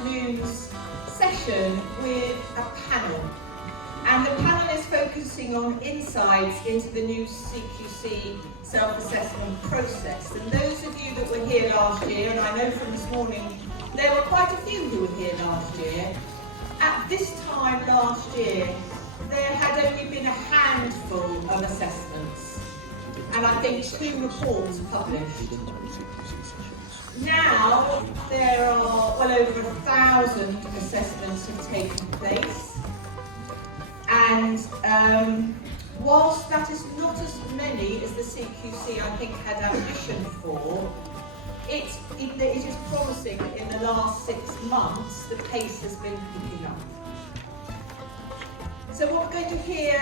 afternoon's session with a panel. And the panel is focusing on insights into the new CQC self-assessment process. And those of you that were here last year, and I know from this morning there were quite a few who were here last year, at this time last year there had only been a handful of assessments, and I think 2 reports published. Now there are well over 1,000 assessments have taken place, and whilst that is not as many as the CQC I think had ambition for, it is promising that in the last 6 months the pace has been picking up. So what we're going to hear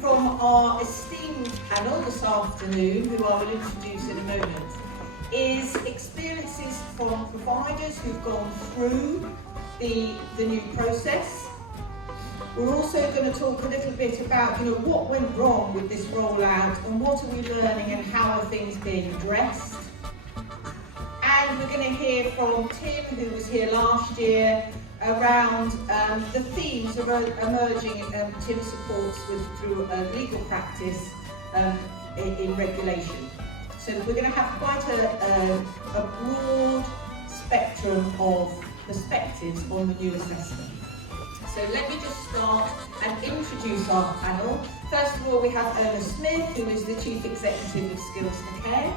from our esteemed panel this afternoon, who I will introduce in a moment, is experiences from providers who've gone through the new process. We're also going to talk a little bit about, what went wrong with this rollout and what are we learning and how are things being addressed. And we're going to hear from Tim, who was here last year, around the themes of emerging Tim supports through legal practice in regulation. So we're going to have quite a broad spectrum of perspectives on the new assessment. So let me just start and introduce our panel. First of all, we have Ernest Smith, who is the Chief Executive of Skills for Care.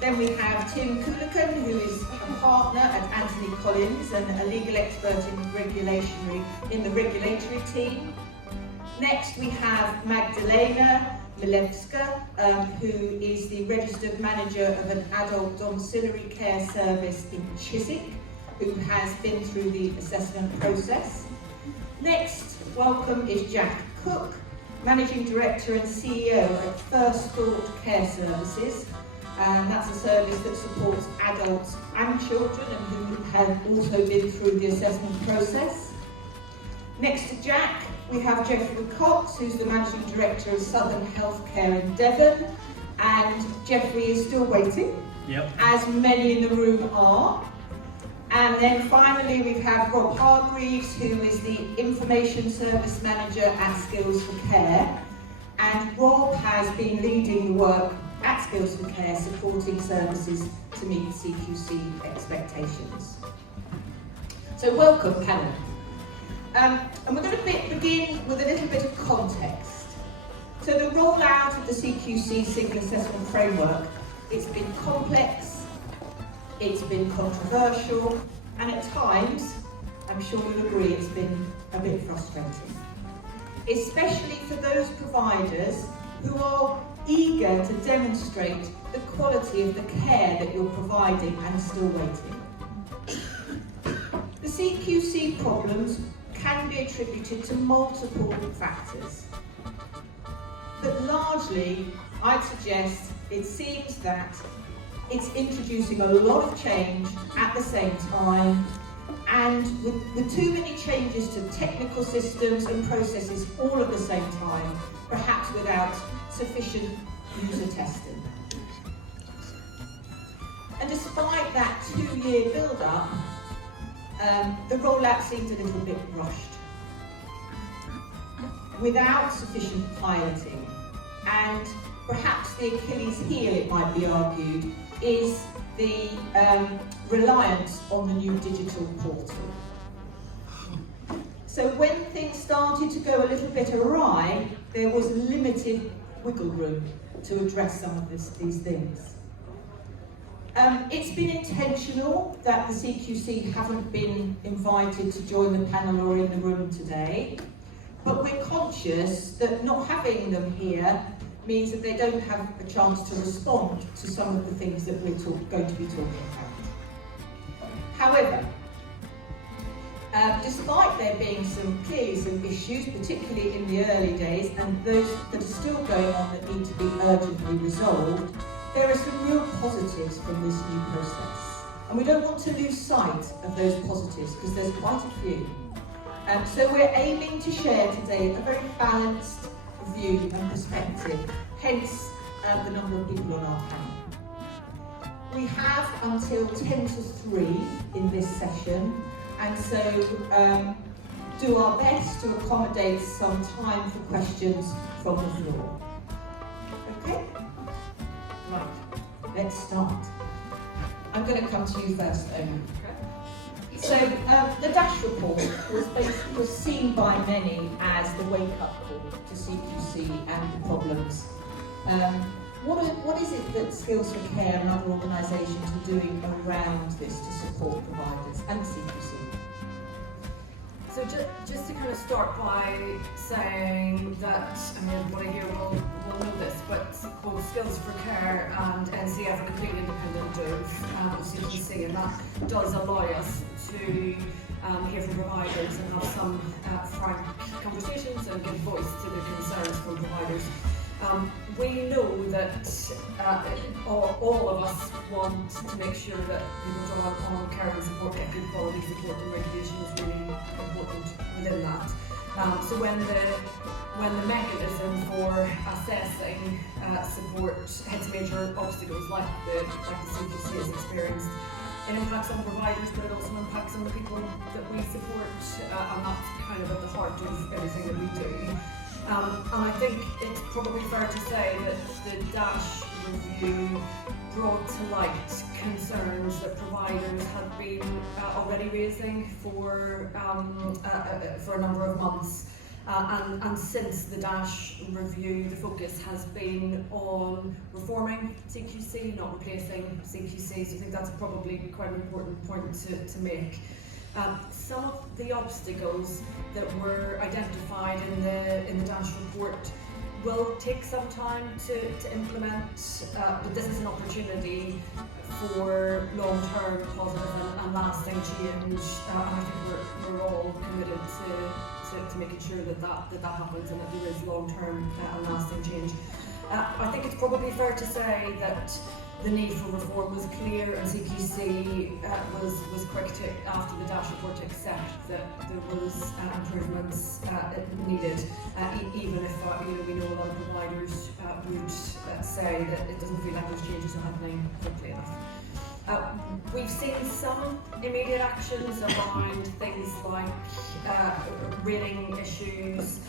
Then we have Tim Coolican, who is a partner at Anthony Collins and a legal expert in the regulatory team. Next we have Magdalena Milewska, who is the registered manager of an adult domiciliary care service in Chiswick, who has been through the assessment process. Next, welcome is Jack Cook, Managing Director and CEO at First Thought Care Services. That's a service that supports adults and children and who have also been through the assessment process. Next to Jack, we have Geoffrey Cox, who's the Managing Director of Southern Healthcare in Devon, and Geoffrey is still waiting, as many in the room are. And then finally we have Rob Hargreaves, who is the Information Service Manager at Skills for Care, and Rob has been leading the work at Skills for Care, supporting services to meet CQC expectations. So welcome, panel. And we're going to begin with a little bit of context. So the rollout of the CQC Single Assessment Framework, it's been complex, it's been controversial, and at times, I'm sure you'll agree, it's been a bit frustrating. Especially for those providers who are eager to demonstrate the quality of the care that you're providing and are still waiting. The CQC problems can be attributed to multiple factors, but largely I'd suggest it seems that it's introducing a lot of change at the same time, and with too many changes to technical systems and processes all at the same time, perhaps without sufficient user testing. And despite that 2-year build-up, the rollout seems a little bit rushed, without sufficient piloting, and perhaps the Achilles heel, it might be argued, is the reliance on the new digital portal. So when things started to go a little bit awry, there was limited wiggle room to address some of these things. It's been intentional that the CQC haven't been invited to join the panel or in the room today, but we're conscious that not having them here means that they don't have a chance to respond to some of the things that we're going to be talking about. However, despite there being clearly some issues, particularly in the early days, and those that are still going on that need to be urgently resolved, there are some real positives from this new process. And we don't want to lose sight of those positives because there's quite a few. So we're aiming to share today a very balanced view and perspective, hence the number of people on our panel. We have until 10 to 3 in this session, and so do our best to accommodate some time for questions from the floor. Okay? Right, let's start. I'm going to come to you first, Owen. So the DASH report was seen by many as the wake-up call to CQC and the problems. What is it that Skills for Care and other organisations are doing around this to support providers and CQC? So just to kind of start by saying that, I mean, everybody here will know this, but both Skills for Care and NCF are completely independent of CQC, and that does allow us to hear from providers and have some frank conversations and give voice to the concerns from providers. We know that all of us want to make sure that people draw on care and support, get good quality support, and regulation is really important within that. So when the mechanism for assessing support hits major obstacles like the CQC has experienced, it impacts on providers, but it also impacts on the people that we support, and that's kind of at the heart of everything that we do. And I think it's probably fair to say that the DASH review brought to light concerns that providers had been already raising for a number of months. And since the DASH review, the focus has been on reforming CQC, not replacing CQC. So I think that's probably quite an important point to make. Some of the obstacles that were identified in the DASH report will take some time to implement, but this is an opportunity for long-term positive and lasting change. And I think we're all committed to making sure that happens and that there is long-term and lasting change. I think it's probably fair to say that the need for reform was clear, and CQC was quick to, after the DASH report, to accept that there was improvements needed, even if we know a lot of providers would say that it doesn't feel like those changes are happening quickly enough. We've seen some immediate actions around things like rating issues,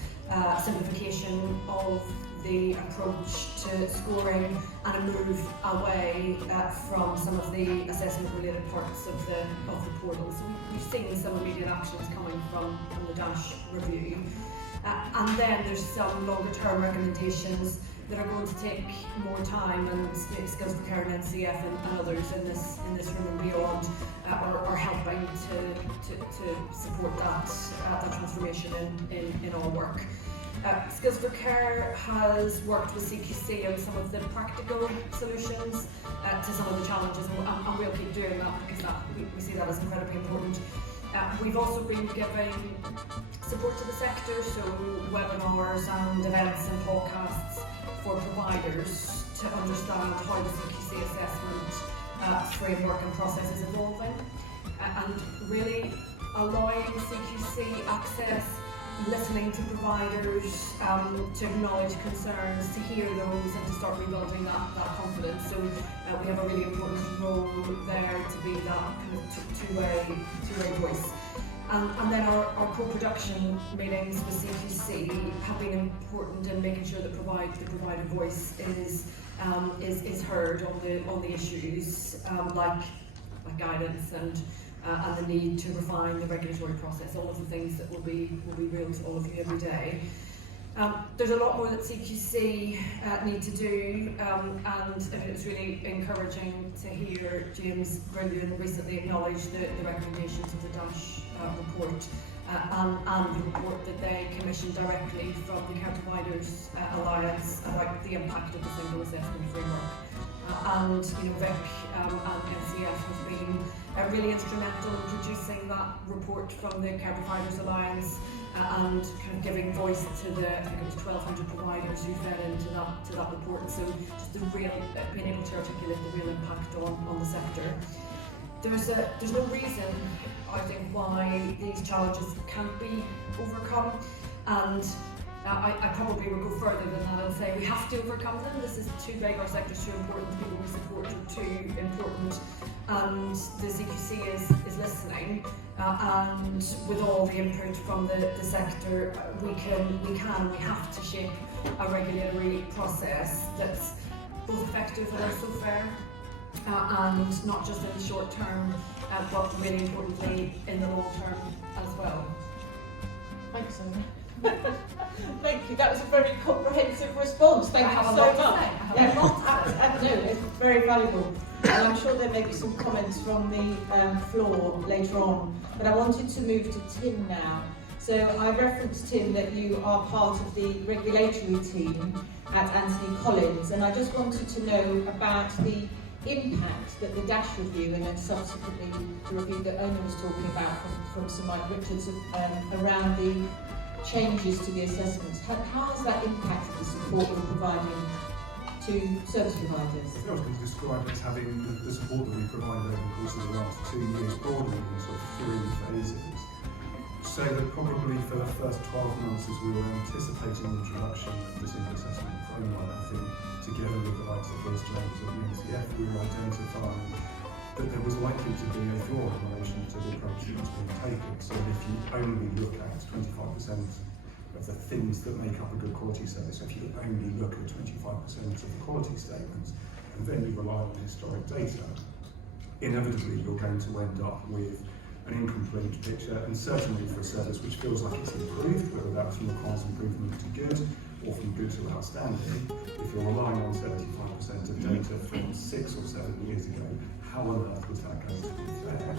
simplification of the approach to scoring, and a move away from some of the assessment-related parts of the portal. So we've seen some immediate actions coming from the DASH review. And then there's some longer-term recommendations that are going to take more time, and Skills for Care and NCF and others in this room and beyond are helping to support that transformation in our work. Skills for Care has worked with CQC on some of the practical solutions to some of the challenges, and we'll keep doing that because we see that as incredibly important. We've also been giving support to the sector, so webinars and events and podcasts for providers to understand how the CQC assessment framework and process is evolving, and really allowing CQC access, listening to providers, to acknowledge concerns, to hear those, and to start rebuilding that confidence. So we have a really important role there to be that kind of two-way voice. And then our co-production meetings with CQC have been important in making sure that the provider voice is heard on the issues like guidance and the need to refine the regulatory process, all of the things that will be real to all of you every day. There's a lot more that CQC need to do, and it's really encouraging to hear James Brillion recently acknowledge the recommendations of the DASH report and the report that they commissioned directly from the Care Providers Alliance about the impact of the Single Assessment Framework. And Vic and NCF have been really instrumental in producing that report from the Care Providers Alliance and kind of giving voice to the, I think it was 1,200 providers who fed into that report. So just being able to articulate the real impact on the sector. There's no reason, I think, why these challenges can't be overcome, and I probably would go further than that and say we have to overcome them. This is too big, our sector's too important, the people we support are too important, and the CQC is listening. And with all the input from the sector, we have to shape a regulatory process that's both effective and also fair, and not just in the short term, but really importantly in the long term as well. Thanks, Sonia. Thank you. That was a very comprehensive response. Thank you so much. No, it's very valuable. And I'm sure there may be some comments from the floor later on. But I wanted to move to Tim now. So I referenced, Tim, that you are part of the regulatory team at Anthony Collins, and I just wanted to know about the impact that the DASH review and then subsequently the review that Ona was talking about from Sir Mike Richards around the changes to the assessments. How has that impacted the support we're providing to service providers? I was going to describe it as having the support that we provided over the course of the last 2 years broadly in sort of 3 phases. So that probably for the first 12 months as we were anticipating the introduction of the Single Assessment Framework, I think together with the likes of First James at the NCF, we were identifying that there was likely to be a flaw in relation to the approach that was being taken. So if you only look at 25% of the things that make up a good quality service, if you only look at 25% of the quality statements, and then you rely on historic data, inevitably you're going to end up with an incomplete picture, and certainly for a service which feels like it's improved, whether that's from requires improvement to good, or from good to outstanding, if you're relying on 75% of data from 6 or 7 years ago, how on earth was that going to be fair?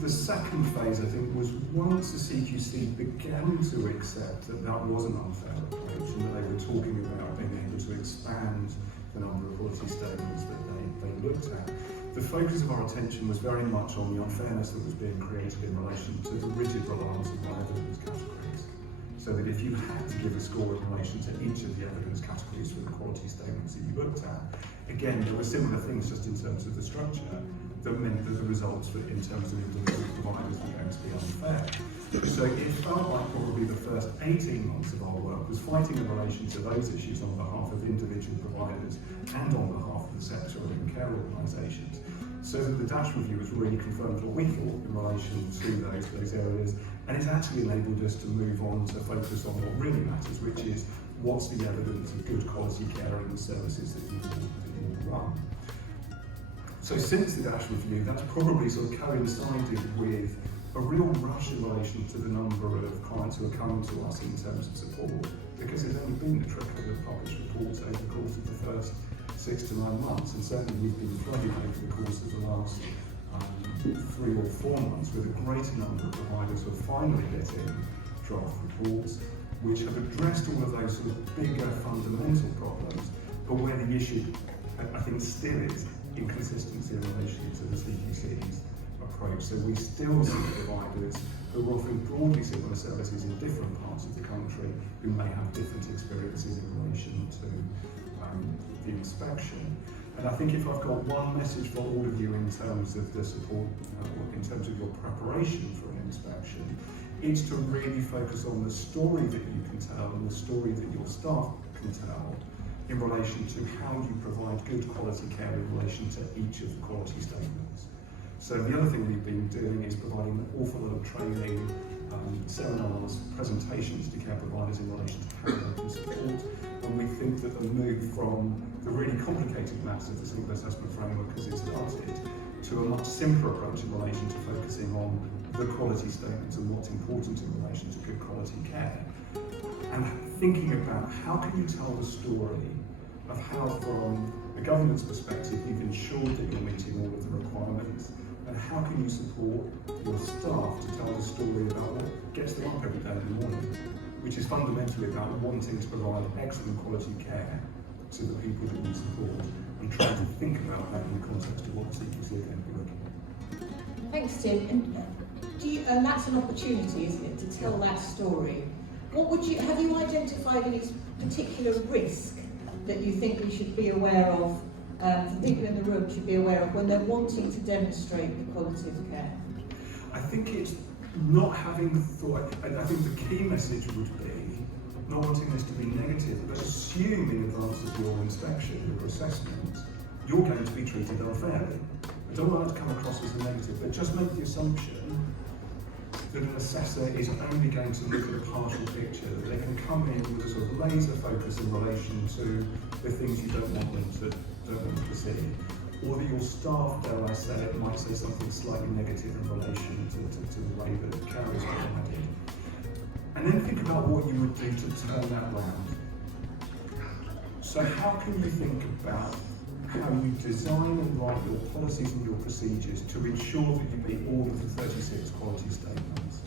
The second phase, I think, was once the CQC began to accept that that was an unfair approach and that they were talking about being able to expand the number of quality statements that they looked at. The focus of our attention was very much on the unfairness that was being created in relation to the rigid reliance upon evidence categories. So that if you had to give a score in relation to each of the evidence categories for the quality statements that you looked at, again, there were similar things just in terms of the structure that meant that the results in terms of individual providers were going to be unfair. So it felt like probably the first 18 months of our work was fighting in relation to those issues on behalf of individual providers and on behalf of the sector and care organisations, so that the DASH review has really confirmed what we thought in relation to those areas, and it's actually enabled us to move on to focus on what really matters, which is what's the evidence of good quality care in the services that you run. So since the DASH review, that's probably sort of coincided with a real rush in relation to the number of clients who are coming to us in terms of support, because there's only been a trickle of published reports over the course of the first 6 to 9 months, and certainly we've been flooded over the course of the last 3 or 4 months with a greater number of providers who are finally getting draft reports which have addressed all of those sort of bigger fundamental problems, but where the issue, I think, still is inconsistency in relation to the CQC's approach. So we still see providers who are offering broadly similar services in different parts of the country who may have different experiences in relation to the inspection. And I think if I've got one message for all of you in terms of the support, in terms of your preparation for an inspection, it's to really focus on the story that you can tell and the story that your staff can tell in relation to how you provide good quality care in relation to each of the quality statements. So the other thing we've been doing is providing an awful lot of training, seminars, presentations to care providers in relation to how they can support. And we think that the move from the really complicated maths of the Single Assessment Framework as it started to a much simpler approach in relation to focusing on the quality statements and what's important in relation to good quality care. And thinking about how can you tell the story of how from a government's perspective you've ensured that you're meeting all of the requirements, and how can you support your staff to tell the story about what gets them up every day in the morning, which is fundamentally about wanting to provide excellent quality care to the people that you support, and trying to think about that in the context of what the CQC are going to be looking at. Thanks, Tim. And that's an opportunity, isn't it, to tell that story. Have you identified any particular risk that you think we should be aware of, the people in the room should be aware of when they're wanting to demonstrate the quality of care? I think it's not having the thought, I think the key message would be not wanting this to be negative, but assume in advance of your inspection, your assessment, you're going to be treated unfairly. I don't want that to come across as a negative, but just make the assumption that an assessor is only going to look at a partial picture, that they can come in with a sort of laser focus in relation to the things you don't want them to see, or that your staff, dare I say it, might say something slightly negative in relation to the way that it carries provided. And then think about what you would do to turn that round. So how can you think about how you design and write your policies and your procedures to ensure that you meet all of the 36 quality statements?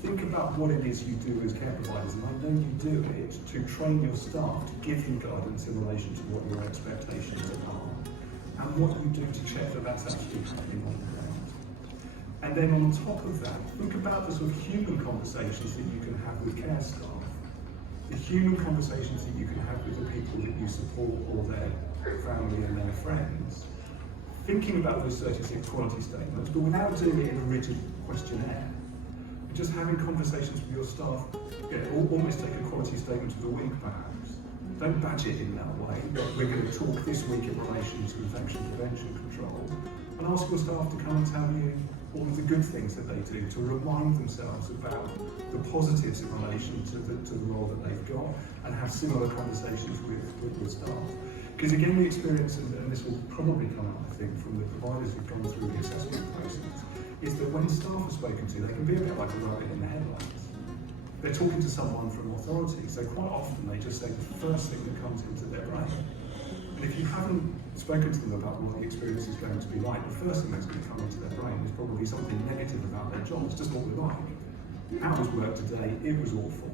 Think about what it is you do as care providers, and I know you do it to train your staff, to give them guidance in relation to what your expectations are, and what you do to check that that's actually happening on the ground. And then on top of that, think about the sort of human conversations that you can have with care staff, the human conversations that you can have with the people that you support or their family and their friends. Thinking about those 36 quality statements, but without doing it in a rigid questionnaire. Just having conversations with your staff, almost take a quality statement to the week perhaps. Don't badge it in that way. We're going to talk this week in relation to infection prevention control, and ask your staff to come and tell you all of the good things that they do, to remind themselves about the positives in relation to the role that they've got, and have similar conversations with staff. Because again, the experience, and this will probably come up, I think, from the providers who've gone through the assessment process, is that when staff are spoken to, they can be a bit like a rabbit in the headlights. They're talking to someone from authority, so quite often they just say the first thing that comes into their brain. And if you haven't spoken to them about what the experience is going to be like, the first thing that's going to come into their brain is probably something negative about their job. It's just what we're like. How was work today? It was awful.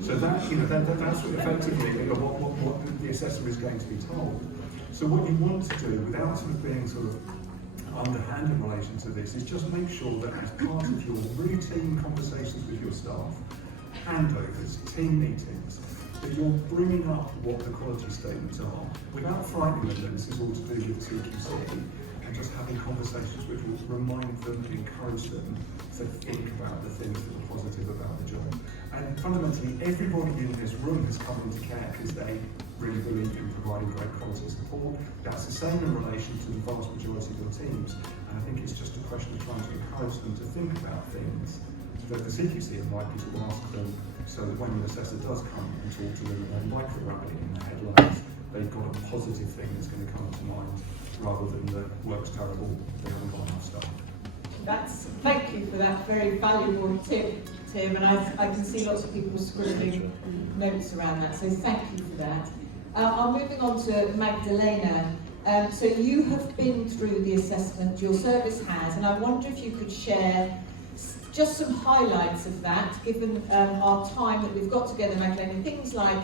So that, that's effectively what the assessor is going to be told. So what you want to do, without sort of being sort of underhand in relation to this, is just make sure that as part of your routine conversations with your staff, handovers, team meetings, that you're bringing up what the quality statements are, without frightening them. This is all to do with CQC, and just having conversations with them, remind them, encourage them to think about the things that are positive about the job. And fundamentally, everybody in this room has come into care because they really believe in providing great quality support. That's the same in relation to the vast majority of your teams. And I think it's just a question of trying to encourage them to think about things that the CQC are likely to ask them, so that when the assessor does come and talk to them, and they like the rabbit in the headlights, they've got a positive thing that's going to come to mind, rather than the work's terrible, they haven't got enough stuff. Thank you for that very valuable tip, Tim, and I can see lots of people scribbling notes around that, so thank you for that. I'm moving on to Magdalena. So you have been through the assessment, your service has, and I wonder if you could share just some highlights of that, given our time that we've got together, Magdalena. Things like,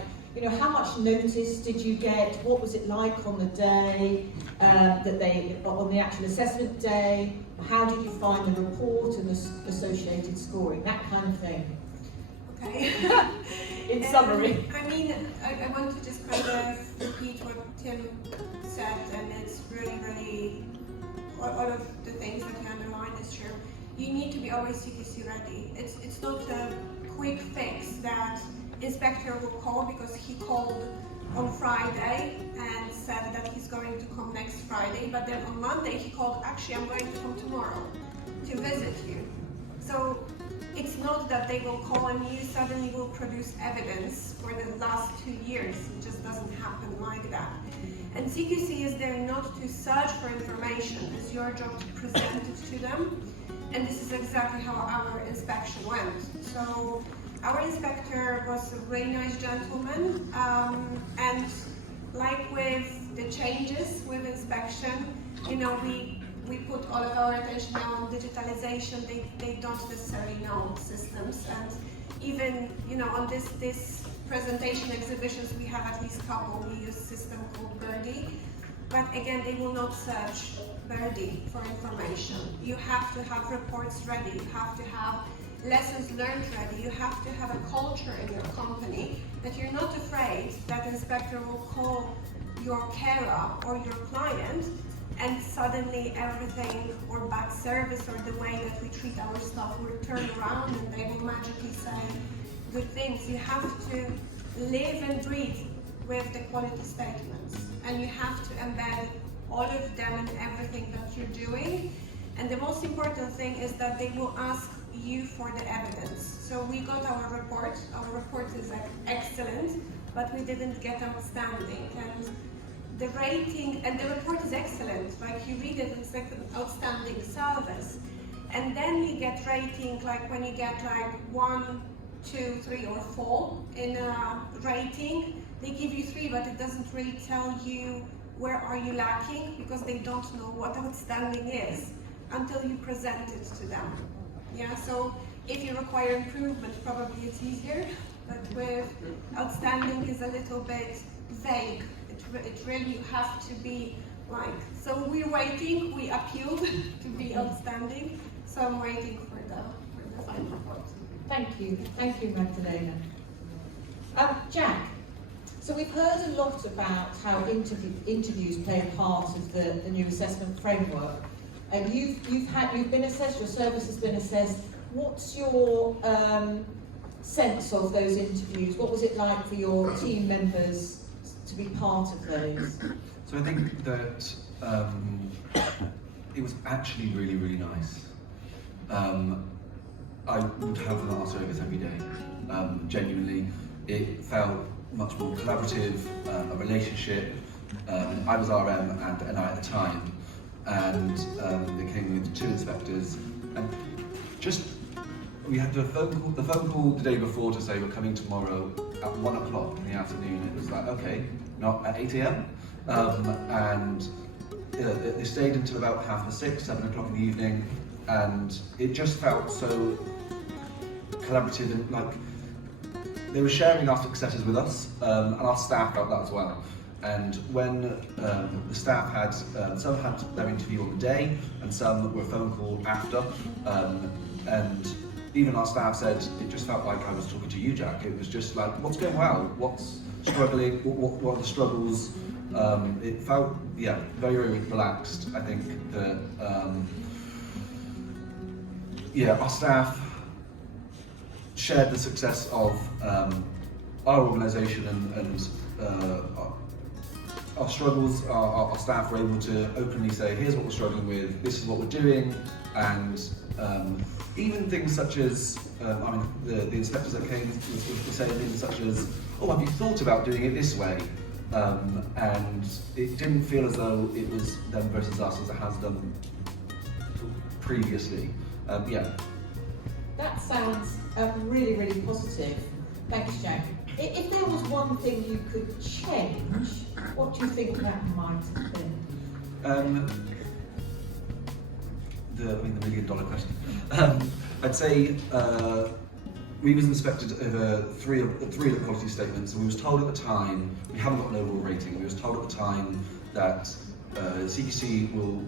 how much notice did you get? What was it like on the day, on the actual assessment day? How did you find the report and the associated scoring? That kind of thing. Okay. In summary. I want to just kind of repeat what Tim said, and it's really, all of the things that he underlined is true. You need to be always CQC ready. It's not a quick fix that inspector will call because he called on Friday and said that he's going to come next Friday, but then on Monday he called, actually I'm going to come tomorrow to visit you. So it's not that they will call and you suddenly will produce evidence for the last 2 years. It just doesn't happen like that. And CQC is there not to search for information. It's your job to present it to them. And this is exactly how our inspection went. So our inspector was a really nice gentleman, and like with the changes with inspection, we put all of our attention now on digitalization. They don't necessarily know systems, and even on this presentation exhibitions we have at least a couple. We use a system called Birdie, but again they will not search Birdie for information. You have to have reports ready. You have to have lessons learned ready. You have to have a culture in your company that you're not afraid that inspector will call your carer or your client and suddenly everything, or bad service, or the way that we treat our staff will turn around and they will magically say good things. You have to live and breathe with the quality statements, and you have to embed all of them in everything that you're doing. And the most important thing is that they will ask you for the evidence. So we got our report is excellent, but we didn't get outstanding. And the rating, and the report is excellent, like you read it, it's like an outstanding service. And then you get rating, like when you get like 1, 2, 3 or 4 in a rating, they give you 3, but it doesn't really tell you where are you lacking, because they don't know what outstanding is until you present it to them. Yeah, so if you require improvement, probably it's easier, but with outstanding is a little bit vague. It really have to be like, so we're waiting, we appealed to be outstanding, so I'm waiting for the final report. Thank you, Magdalena. Jack, so we've heard a lot about how interviews play a part of the new assessment framework. And you've been assessed, your service has been assessed. What's your sense of those interviews? What was it like for your team members to be part of those? So I think that it was actually really, really nice. I would have an art service every day. Genuinely, it felt much more collaborative, a relationship. I was RM and I at the time, and they came with 2 inspectors, and just we had the phone call the day before to say we're coming tomorrow at 1 o'clock in the afternoon. It was like, okay, not at 8 AM, and they stayed until about 5:30, 7 o'clock in the evening, and it just felt so collaborative, and like they were sharing our successes with us, and our staff felt that as well. And when the staff had, some had their interview on the day, and some were phone call after, and even our staff said it just felt like I was talking to you, Jack. It was just like, what's going well, what's struggling, what are the struggles. It felt, yeah, very, very relaxed. I think that, yeah, our staff shared the success of our organisation and our struggles. Our staff were able to openly say, here's what we're struggling with, this is what we're doing, and even things such as, I mean, the inspectors that came were saying things such as, oh, have you thought about doing it this way? And it didn't feel as though it was them versus us as it has done previously. Yeah. That sounds really, really positive. Thanks, Jack. If there was one thing you could change, what do you think that might have been? The $1 million question. I'd say we was inspected over three of the quality statements, and we was told at the time, we haven't got an overall rating, we was told at the time that CQC will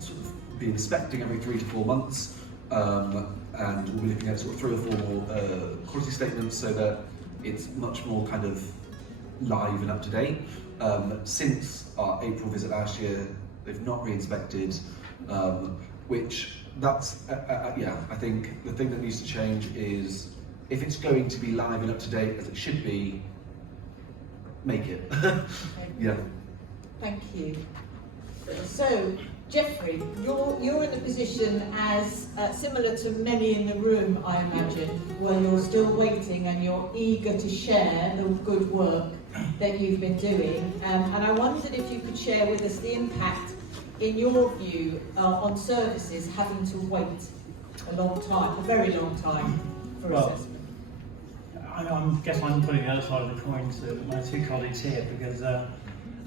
sort of be inspecting every 3 to 4 months, and we'll be looking at sort of 3 or 4 more quality statements so that it's much more kind of live and up to date. Since our April visit last year, they've not re-inspected, which that's, yeah, I think the thing that needs to change is if it's going to be live and up to date as it should be, make it. Yeah. Thank you. So, Jeffrey, you're in the position as similar to many in the room, I imagine, where you're still waiting and you're eager to share the good work that you've been doing. And I wondered if you could share with us the impact, in your view, on services having to wait a long time, a very long time, for assessment. I guess I'm putting the other side of the coin to my 2 colleagues here, because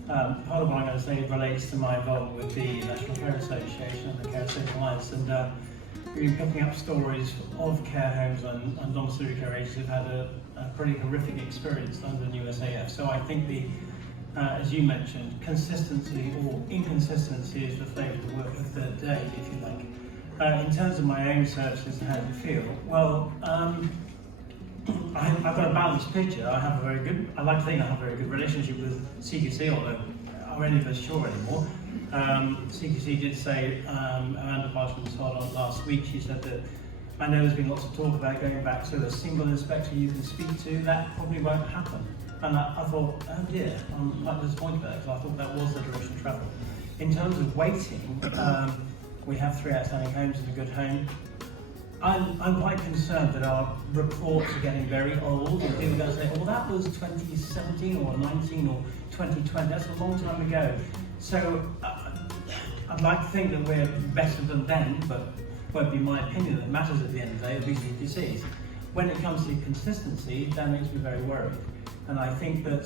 part of what I'm going to say relates to my involvement with the National Care Association and the Care Social Alliance, and we've been picking up stories of care homes and domiciliary care agencies who've had a pretty horrific experience under new SAF. So I think the, as you mentioned, consistency or inconsistency is the flavour of the work of the day, if you like. In terms of my own services and how they feel, well, I've got a balanced picture. I like to think I have a very good relationship with CQC, although are any of us sure anymore. CQC did say, Amanda Parsons was on last week, she said that, I know there's been lots of talk about going back to a single inspector you can speak to. That probably won't happen. And I thought, oh dear, I'm quite disappointed about it, because I thought that was the direction of travel. In terms of waiting, we have 3 outstanding homes in a good home. I'm quite concerned that our reports are getting very old, and people are going to say, well, that was 2017 or 19 or 2020, that's a long time ago. So I'd like to think that we're better than then, but won't be my opinion that matters at the end of the day, at least CQCs. When it comes to consistency, that makes me very worried. And I think that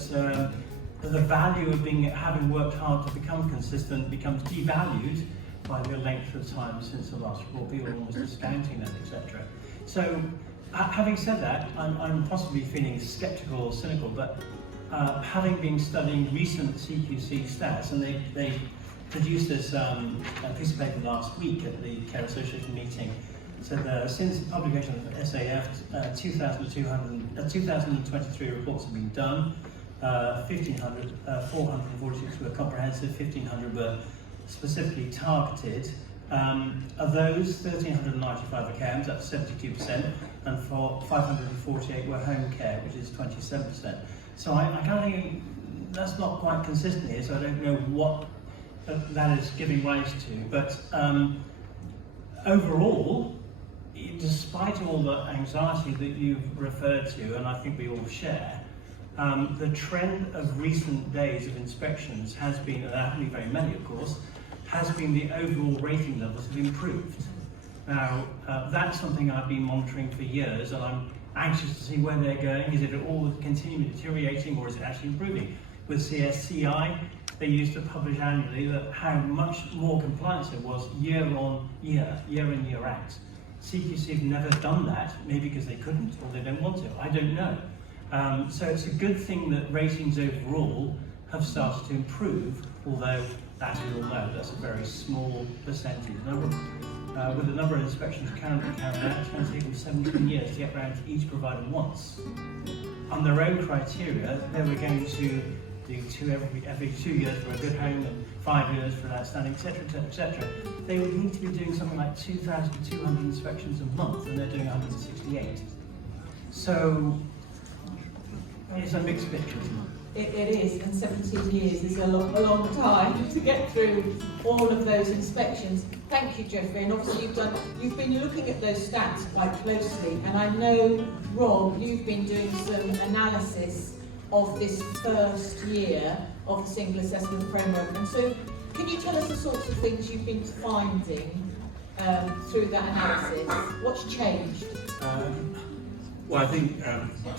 the value of having worked hard to become consistent becomes devalued by the length of time since the last report, people are almost discounting that, etc. So, having said that, I'm possibly feeling sceptical or cynical, but having been studying recent CQC stats, and they produced this piece of paper last week at the Care Association meeting, said since the publication of SAF, 2,223 reports have been done, 446 were comprehensive, 1,500 were specifically targeted. Of those, 1,395 accounts, that's 72%, and 548 were home care, which is 27%. So I kind of think that's not quite consistent here, so I don't know what that is giving rise to. But overall, despite all the anxiety that you've referred to, and I think we all share, the trend of recent days of inspections has been, and there haven't been very many of course, has been the overall rating levels have improved. Now, that's something I've been monitoring for years, and I'm anxious to see where they're going. Is it all continuing deteriorating, or is it actually improving? With CSCI, they used to publish annually that how much more compliance there was year on year, year in, year out. CQC have never done that, maybe because they couldn't or they don't want to, I don't know. So it's a good thing that ratings overall have started to improve, although, as we all know, that's a very small percentage. With the number of inspections currently carried out, it's going to take them 17 years to get round to each provider once. On their own criteria, they were going to do every 2 years for a good home and 5 years for an outstanding, etc., etc., etc. They would need to be doing something like 2,200 inspections a month, and they're doing 168. So it's a mixed picture, isn't it? It is, and 17 years is a long time to get through all of those inspections. Thank you, Geoffrey, and obviously you've been looking at those stats quite closely, and I know, Rob, you've been doing some analysis of this first year of the Single Assessment Framework, and so can you tell us the sorts of things you've been finding through that analysis? What's changed? Well, I think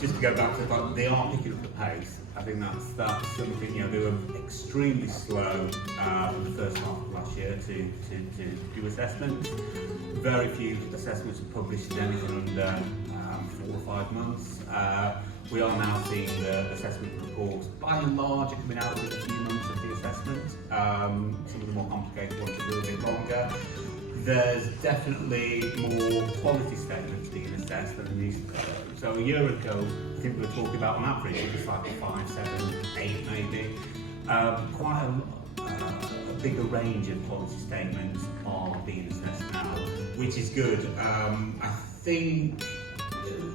just to go back to that, they are picking up the pace. I think that's something, they were extremely slow in the first half of last year to do assessments. Very few assessments were published in anything under 4 or 5 months. We are now seeing the assessment reports, by and large, coming out within a few months of the assessment. Some of the more complicated ones are a little bit longer. There's definitely more quality statements being assessed than there used to be. So a year ago, I think we were talking about on average, it was like 5, 7, 8 maybe. Quite a bigger range of quality statements are being assessed now, which is good. I think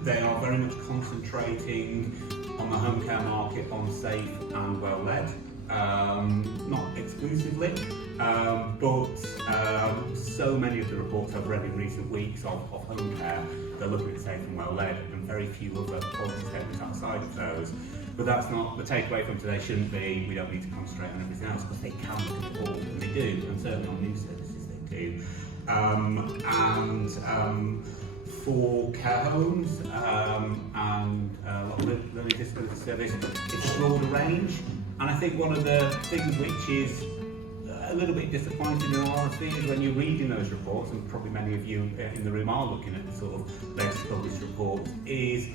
they are very much concentrating on the home care market on safe and well led. Not exclusively, but so many of the reports I've read in recent weeks of home care, they're looking at safe and well led, and very few other quality statements outside of those. But that's not the takeaway from today. Shouldn't be. We don't need to concentrate on everything else, because they can look at it all, and they do, and certainly on new services they do. For care homes and a lot of learning disability service, it's a broader range. And I think one of the things which is a little bit disappointing in all honesty is when you're reading those reports, and probably many of you in the room are looking at the sort of latest published reports, is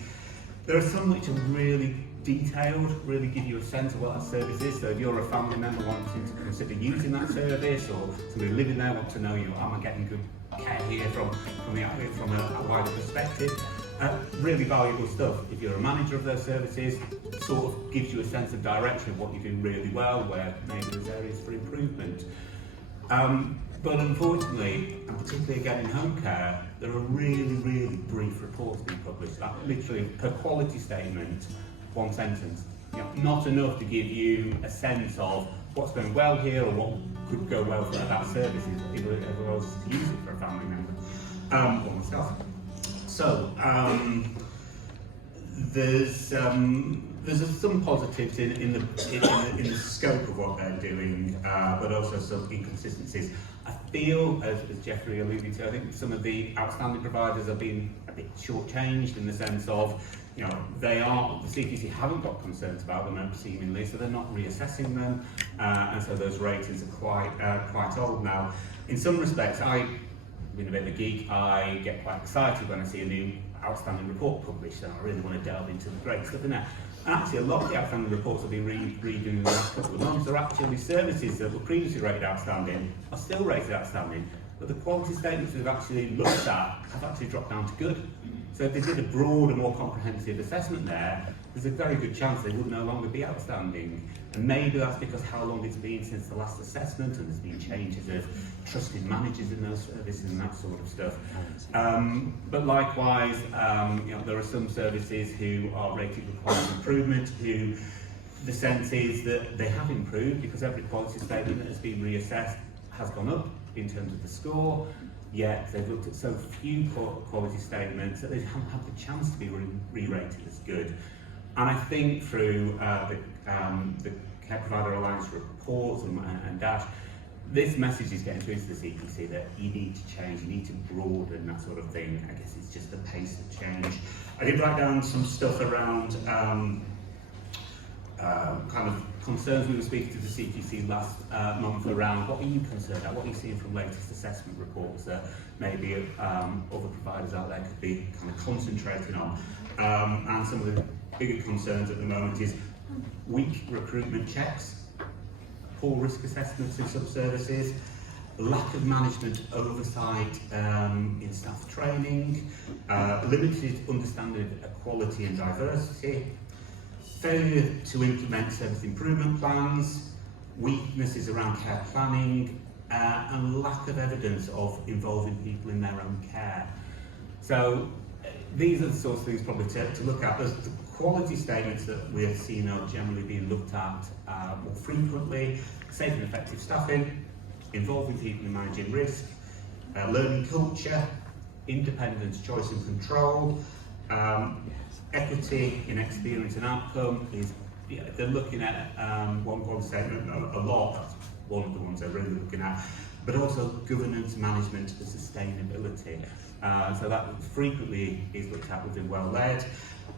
there are some which are really detailed, really give you a sense of what that service is. So if you're a family member wanting to consider using that service, or somebody living there want to know, am I getting good care here from a wider perspective? Really valuable stuff. If you're a manager of those services, sort of gives you a sense of direction of what you do really well, where maybe there's areas for improvement. But unfortunately, and particularly again in home care, there are really brief reports being published. Like literally per quality statement, one sentence. You know, not enough to give you a sense of what's going well here or what could go well for that service if everyone else to use it for a family member or myself. So there's some positives in the scope of what they're doing, but also some inconsistencies. I feel, as Jeffrey alluded to, I think some of the outstanding providers have been a bit shortchanged in the sense of, you know, the CQC haven't got concerns about them seemingly, so they're not reassessing them, and so those ratings are quite old now. In some respects, I've been a bit of a geek. I get quite excited when I see a new outstanding report published, and I really want to delve into the great stuff in there. And actually, a lot of the outstanding reports I've been reading in the last couple of months are actually services that were previously rated outstanding, are still rated outstanding, but the quality statements we've actually looked at have actually dropped down to good. So if they did a broader, more comprehensive assessment there's a very good chance they would no longer be outstanding. And maybe that's because how long it's been since the last assessment, and there's been changes of trusted managers in those services and that sort of stuff. But likewise, you know, there are some services who are rated requires improvement, who the sense is that they have improved because every quality statement that has been reassessed has gone up in terms of the score. Yet they've looked at so few quality statements that they haven't had the chance to be re-rated as good. And I think through the Care Provider Alliance reports and Dash, this message is getting through to the CQC that you need to change, you need to broaden that sort of thing. I guess it's just the pace of change. I did write down some stuff around kind of concerns we were speaking to the CQC last month around what are you concerned about, what are you seeing from latest assessment reports that maybe other providers out there could be kind of concentrating on. And some of the bigger concerns at the moment is weak recruitment checks, poor risk assessments in some services, lack of management oversight in staff training, limited understanding of equality and diversity, failure to implement service improvement plans, weaknesses around care planning, and lack of evidence of involving people in their own care. So these are the sorts of things probably to look at. There's the quality statements that we're seeing are generally being looked at more frequently: safe and effective staffing, involving people in managing risk, learning culture, independence, choice and control, equity in experience and outcome. They're looking at one quality statement a lot. That's one of the ones they're really looking at, but also governance, management and sustainability. So that frequently is looked at within well led,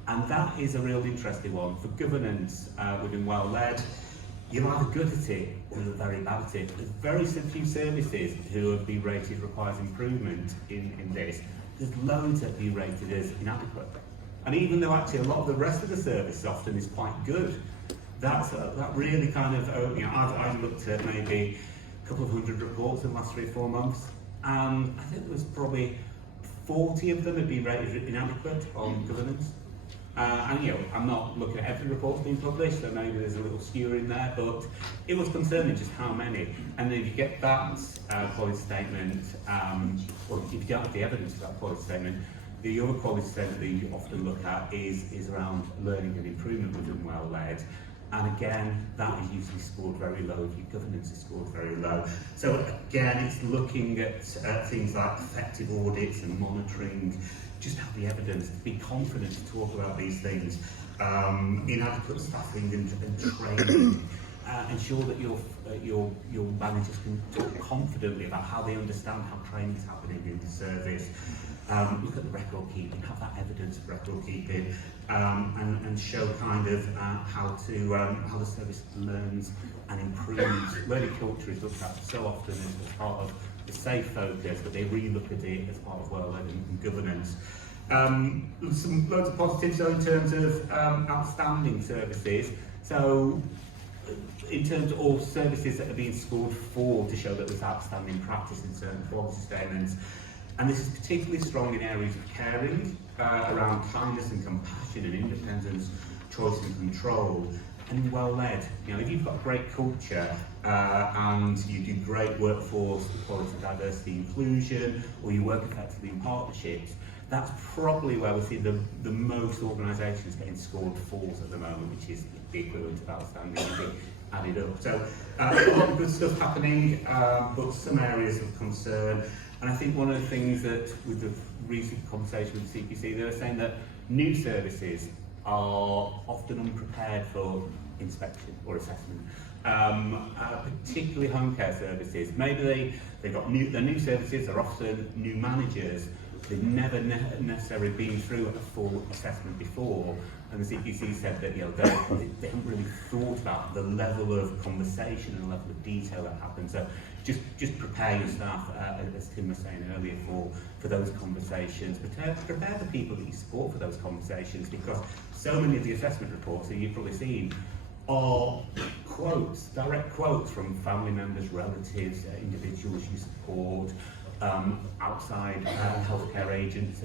and that is a real interesting one. For governance within well led, you're either good at it or you're very bad at it. There's very few services who have been rated requires improvement in this. There's loads that have been rated as inadequate. And even though actually a lot of the rest of the service often is quite good, that really kind of, you know, I've looked at maybe a couple of hundred reports in the last 3 or 4 months, and I think there was probably 40 of them had been rated inadequate on governance. And you know, I'm not looking at every report being published, so maybe there's a little skew in there, but it was concerning just how many. And then if you get that quality statement, or if you don't have the evidence for that quality statement, the other quality statement that you often look at is around learning and improvement within well led. And again, that is usually scored very low if your governance is scored very low. So again, it's looking at things like effective audits and monitoring, just have the evidence, to be confident to talk about these things, inadequate staffing and training, ensure that your managers can talk confidently about how they understand how training is happening in the service. Look at the record keeping, have that evidence of record keeping, and show kind of how the service learns and improves. Learning culture is looked at so often as part of the safe focus, but they re-look at it as part of well-led and governance. Loads of positives though in terms of outstanding services. So in terms of all services that are being scored for to show that there's outstanding practice in certain quality statements. And this is particularly strong in areas of caring, around kindness and compassion and independence, choice and control, and well led. You know, if you've got great culture and you do great workforce equality, diversity, inclusion, or you work effectively in partnerships, that's probably where we see the most organisations getting scored falls at the moment, which is the equivalent of outstanding added up. So a lot of good stuff happening, but some areas of concern. And I think one of the things that, with the recent conversation with CQC, they were saying that new services are often unprepared for inspection or assessment. Particularly home care services. Maybe they've got they're new services, they're often new managers, they've never necessarily been through a full assessment before, and the CQC said that, you know, they haven't really thought about the level of conversation and the level of detail that happens. So just prepare your staff, as Tim was saying earlier, for those conversations. Prepare the people that you support for those conversations, because so many of the assessment reports that you've probably seen are quotes, direct quotes from family members, relatives, individuals you support, outside healthcare agents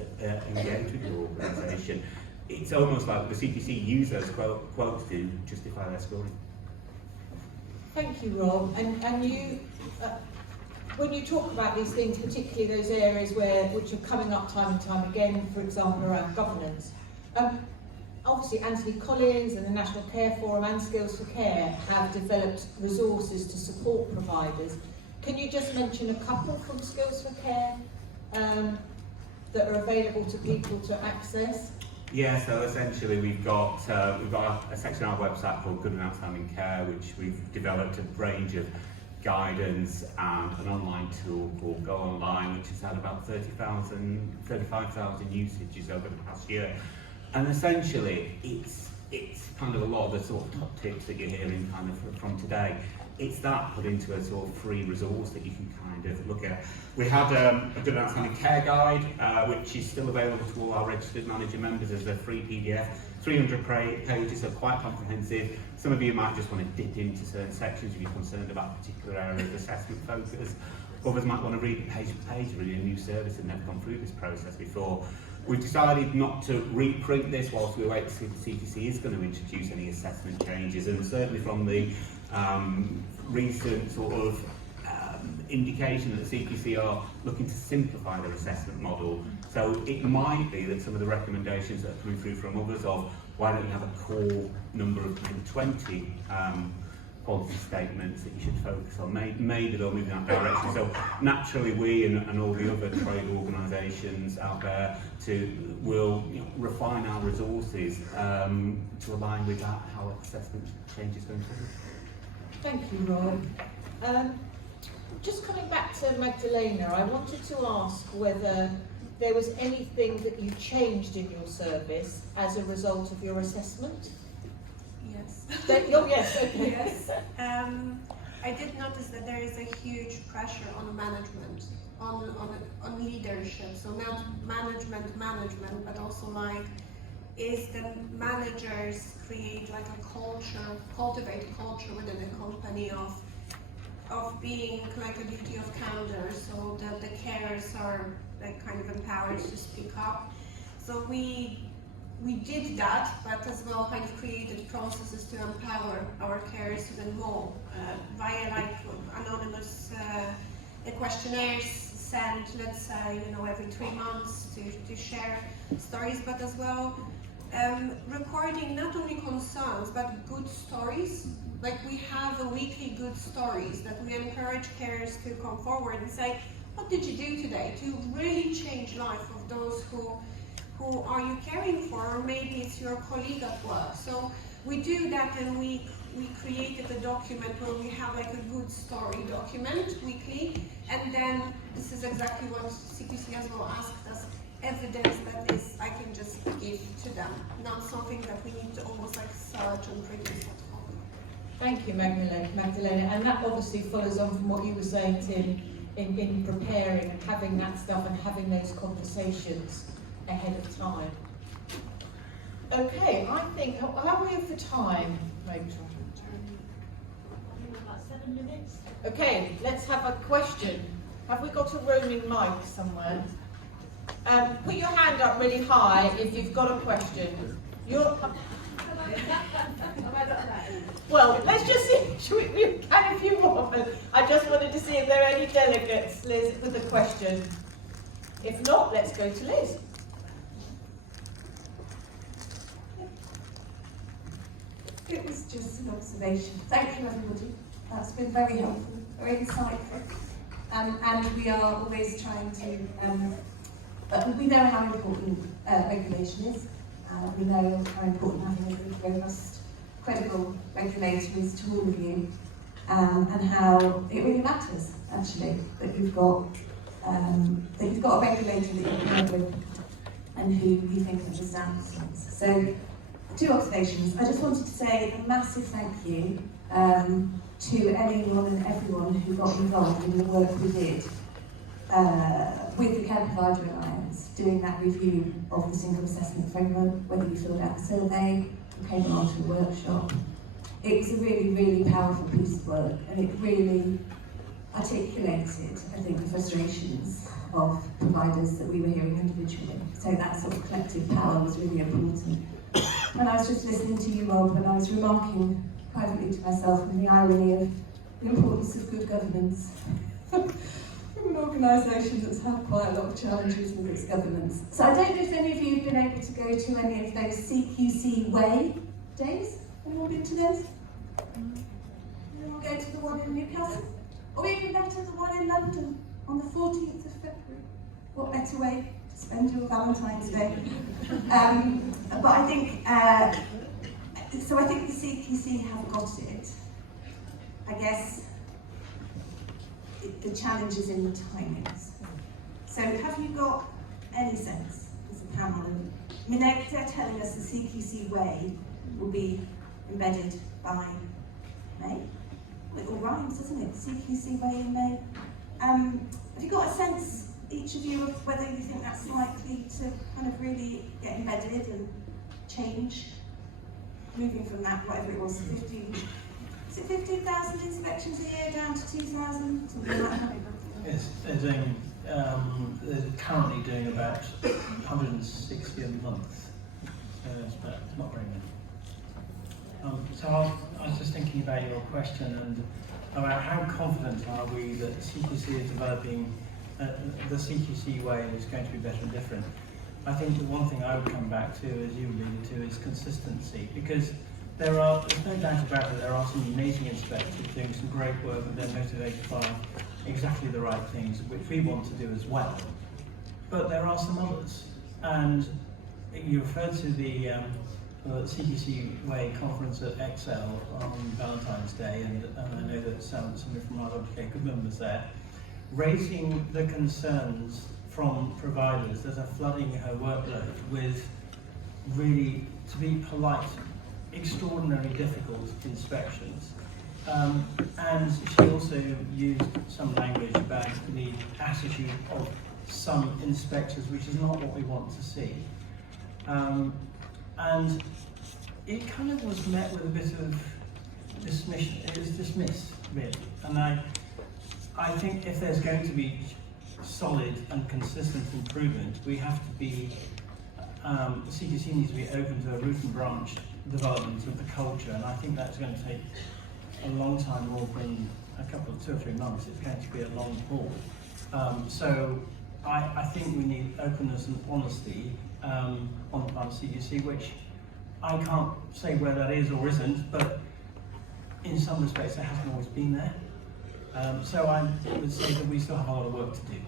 engaged with your organisation. It's almost like the CQC use those quotes to justify their scoring. Thank you, Rob. And you, when you talk about these things, particularly those areas which are coming up time and time again, for example, around governance, obviously Anthony Collins and the National Care Forum and Skills for Care have developed resources to support providers. Can you just mention a couple from Skills for Care that are available to people to access? Yeah, so essentially we've got a section on our website called Good and Outstanding Care, which we've developed a range of guidance and an online tool called Go Online, which has had about 35,000 usages over the past year. And essentially it's kind of a lot of the sort of top tips that you're hearing kind of from today. It's that put into a sort of free resource that you can kind of look at. We had a Good and Outstanding Care Guide, which is still available to all our registered manager members as a free PDF. 300 pages, so quite comprehensive. Some of you might just want to dip into certain sections if you're concerned about particular areas of assessment focus. Others might want to read page to page, really a new service and never gone through this process before. We've decided not to reprint this whilst we wait to see if the CQC is going to introduce any assessment changes, and certainly from the recent sort of indication that the CQC are looking to simplify their assessment model. So it might be that some of the recommendations that are coming through from others of why don't you have a core number of 20 quality statements that you should focus on, maybe they'll move in that direction. So naturally we and all the other trade organisations out there will refine our resources to align with that, how assessment changes going forward. Thank you, Rob. Just coming back to Magdalena, I wanted to ask whether there was anything that you changed in your service as a result of your assessment? Yes. Yes, okay. Yes. I did notice that there is a huge pressure on management, on leadership. So not management, but also like, is the managers create like a culture, cultivate a culture within the company of being like a duty of candor, so that the carers are like kind of empowered to speak up. So we did that, but as well kind of created processes to empower our carers even more via like anonymous questionnaires sent, let's say, every 3 months to share stories, but as well recording not only concerns but good stories. Like we have a weekly good stories that we encourage carers to come forward and say, what did you do today to really change life of those who are you caring for, or maybe it's your colleague at work. So we do that, and we created a document where we have like a good story document weekly, and then this is exactly what CQC as well asked us, evidence that is I can just give to them, not something that we need to almost like search and produce at home. Thank you, Magdalena. And that obviously follows on from what you were saying, Tim, in preparing and having that stuff and having those conversations ahead of time. Okay, I think, how are we for time, Rachel? About 7 minutes. Okay, let's have a question. Have we got a roaming mic somewhere? Put your hand up really high if you've got a question. Well, let's just see, we can a few more, but I just wanted to see if there are any delegates, Liz, with a question. If not, let's go to Liz. It was just an observation. Thank you, everybody. That's been very helpful, very insightful. And we are always trying to, we know how important regulation is. We know how important having a good, robust, credible regulator is to all of you, and how it really matters, actually, that you've got a regulator that you can work with and who you think understands things. So, 2 observations. I just wanted to say a massive thank you to anyone and everyone who got involved in the work we did with the Care Provider Alliance, doing that review of the Single Assessment Framework, whether you filled out a survey or came along to a workshop. It was a really, really powerful piece of work, and it really articulated, I think, the frustrations of providers that we were hearing individually. So that sort of collective power was really important. When I was just listening to you, Rob, and I was remarking privately to myself on the irony of the importance of good governance from an organisation that's had quite a lot of challenges with its governance. So I don't know if any of you have been able to go to any of those CQC Way days. Anyone been to those? Anyone go to the one in Newcastle? Or even better, the one in London on the 14th of February. What better way to spend your Valentine's Day? But I think, so I think the CQC have got it. I guess the challenge is in the timings. So have you got any sense as a panel? I mean, they're telling us the CQC way will be embedded by May. It all rhymes, doesn't it? CQC way in May. Have you got a sense, each of you, of whether you think that's likely to kind of really get embedded and change? Moving from that, whatever it was, 15,000 inspections a year down to 2,000, something like that? Yes, they're currently doing about 160 a month. So it's not very many. So I was just thinking about your question and about how confident are we that CQC is developing, the CQC way is going to be better and different. I think the one thing I would come back to, as you alluded to, is consistency, because there's no doubt about it, there are some amazing inspectors doing some great work and they're motivated by exactly the right things, which we want to do as well. But there are some others, and you referred to the CQC Way conference at Excel on Valentine's Day, and I know that somebody from our WK Goodman was there, raising the concerns from providers that are flooding her workload with really, to be polite, extraordinarily difficult inspections. And she also used some language about the attitude of some inspectors, which is not what we want to see. And it kind of was met with a bit of dismission. It was dismissed, really. And I think if there's going to be solid and consistent improvement, we have to be, CQC needs to be open to a root and branch development of the culture, and I think that's going to take a long time, more than a couple of 2 or 3 months. It's going to be a long haul. So I think we need openness and honesty on the part of CQC, which I can't say where that is or isn't, but in some respects it hasn't always been there. So I would say that we still have a lot of work to do.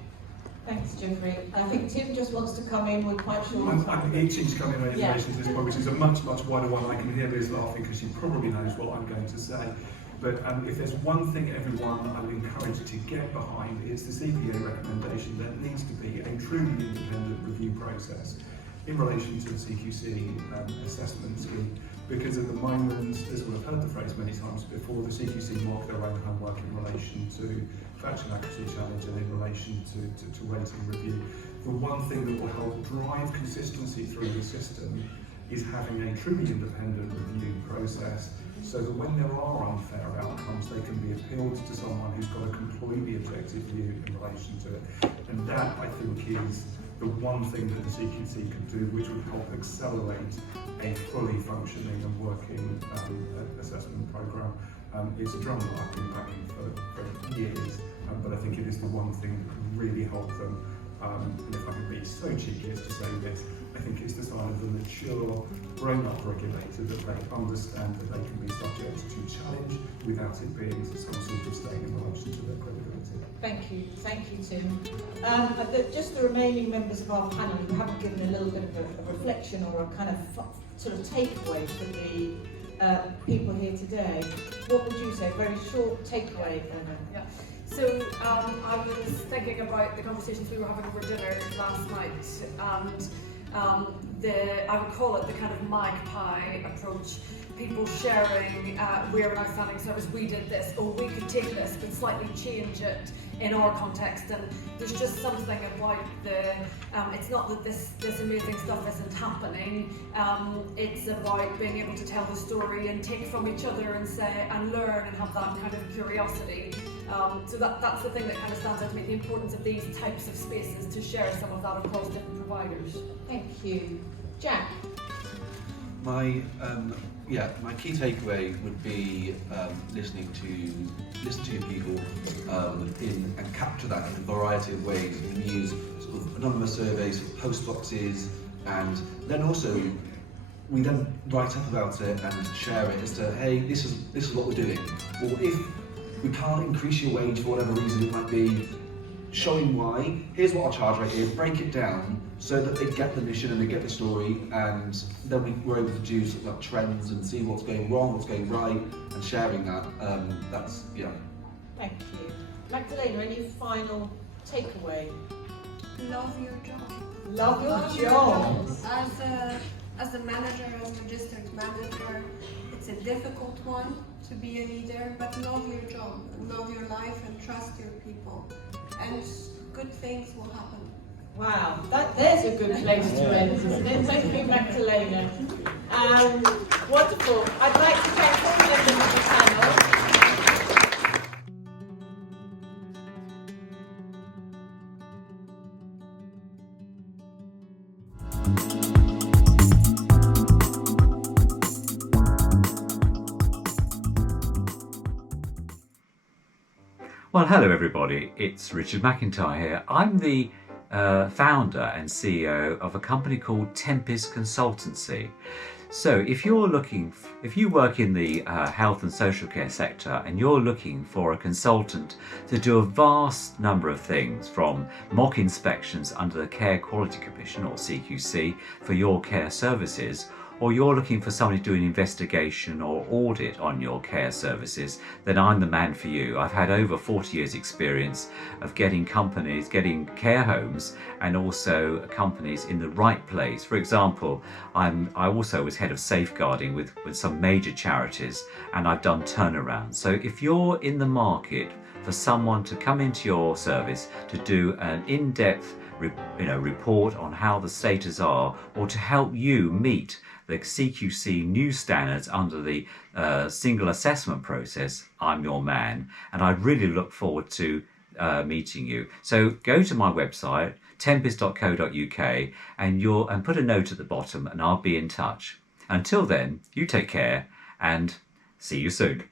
Thanks, Geoffrey. I think Tim just wants to come in. We're quite sure. I'm itching to come in in relation to this point, which is a much, much wider one. I can hear Liz laughing because she probably knows what I'm going to say. But if there's one thing, everyone, I would encourage to get behind, it's the CPA recommendation that needs to be a truly independent review process in relation to the CQC assessment scheme. Because at the moment, as we've heard the phrase many times before, the CQC mark their own homework in relation to factual accuracy challenge and in relation to rating review. The one thing that will help drive consistency through the system is having a truly independent review process, so that when there are unfair outcomes, they can be appealed to someone who's got a completely objective view in relation to it. And that, I think, is the one thing that the CQC could do which would help accelerate a fully functioning and working assessment programme. It's a drum that I've been banging for years, but I think it is the one thing that can really help them. And if I can be so cheeky as to say this, I think it's the sign of a mature, grown-up regulator that they understand that they can be subject to challenge without it being some sort of stain in relation to their credibility. Thank you, Tim. Just the remaining members of our panel who haven't given a little bit of a reflection or a kind of sort of takeaway for the people here today. What would you say? Very short takeaway, Emma. Yeah. So I was thinking about the conversations we were having over dinner last night, and I would call it the kind of magpie approach. People sharing, we're an outstanding service, we did this, or we could take this but slightly change it in our context. And there's just something about it's not that this amazing stuff isn't happening, it's about being able to tell the story and take from each other and say and learn and have that kind of curiosity. So that's the thing that kind of stands out to me, the importance of these types of spaces to share some of that across different providers. Thank you. Jack? My key takeaway would be listen to people and capture that in a variety of ways. You can use sort of anonymous surveys, post boxes, and then also we then write up about it and share it as to, hey, this is what we're doing. Or if we can't increase your wage for whatever reason it might be, showing why, here's what our charge rate is, break it down so that they get the mission and they get the story, and then we're able to do sort of like trends and see what's going wrong, what's going right, and sharing that. That's, yeah. Thank you. Magdalena, any final takeaway? Love your job. Love your job. As a manager, as a district manager, it's a difficult one to be a leader, but love your job, love your life, and trust your people, and good things will happen. Wow, there's a good place to end, isn't it? Thank you, Magdalena. Wonderful. I'd like to thank all members of the panel. Well, hello everybody, it's Richard McIntyre here. I'm the founder and CEO of a company called Tempest Consultancy. So if you work in the health and social care sector and you're looking for a consultant to do a vast number of things, from mock inspections under the Care Quality Commission or CQC for your care services, or you're looking for somebody to do an investigation or audit on your care services, then I'm the man for you. I've had over 40 years experience of getting companies, getting care homes, and also companies in the right place. For example, I also was head of safeguarding with some major charities, and I've done turnarounds. So if you're in the market for someone to come into your service to do an in-depth report on how the status are, or to help you meet the CQC new standards under the single assessment process, I'm your man, and I really look forward to meeting you. So go to my website, tempest.co.uk, and put a note at the bottom, and I'll be in touch. Until then, you take care and see you soon.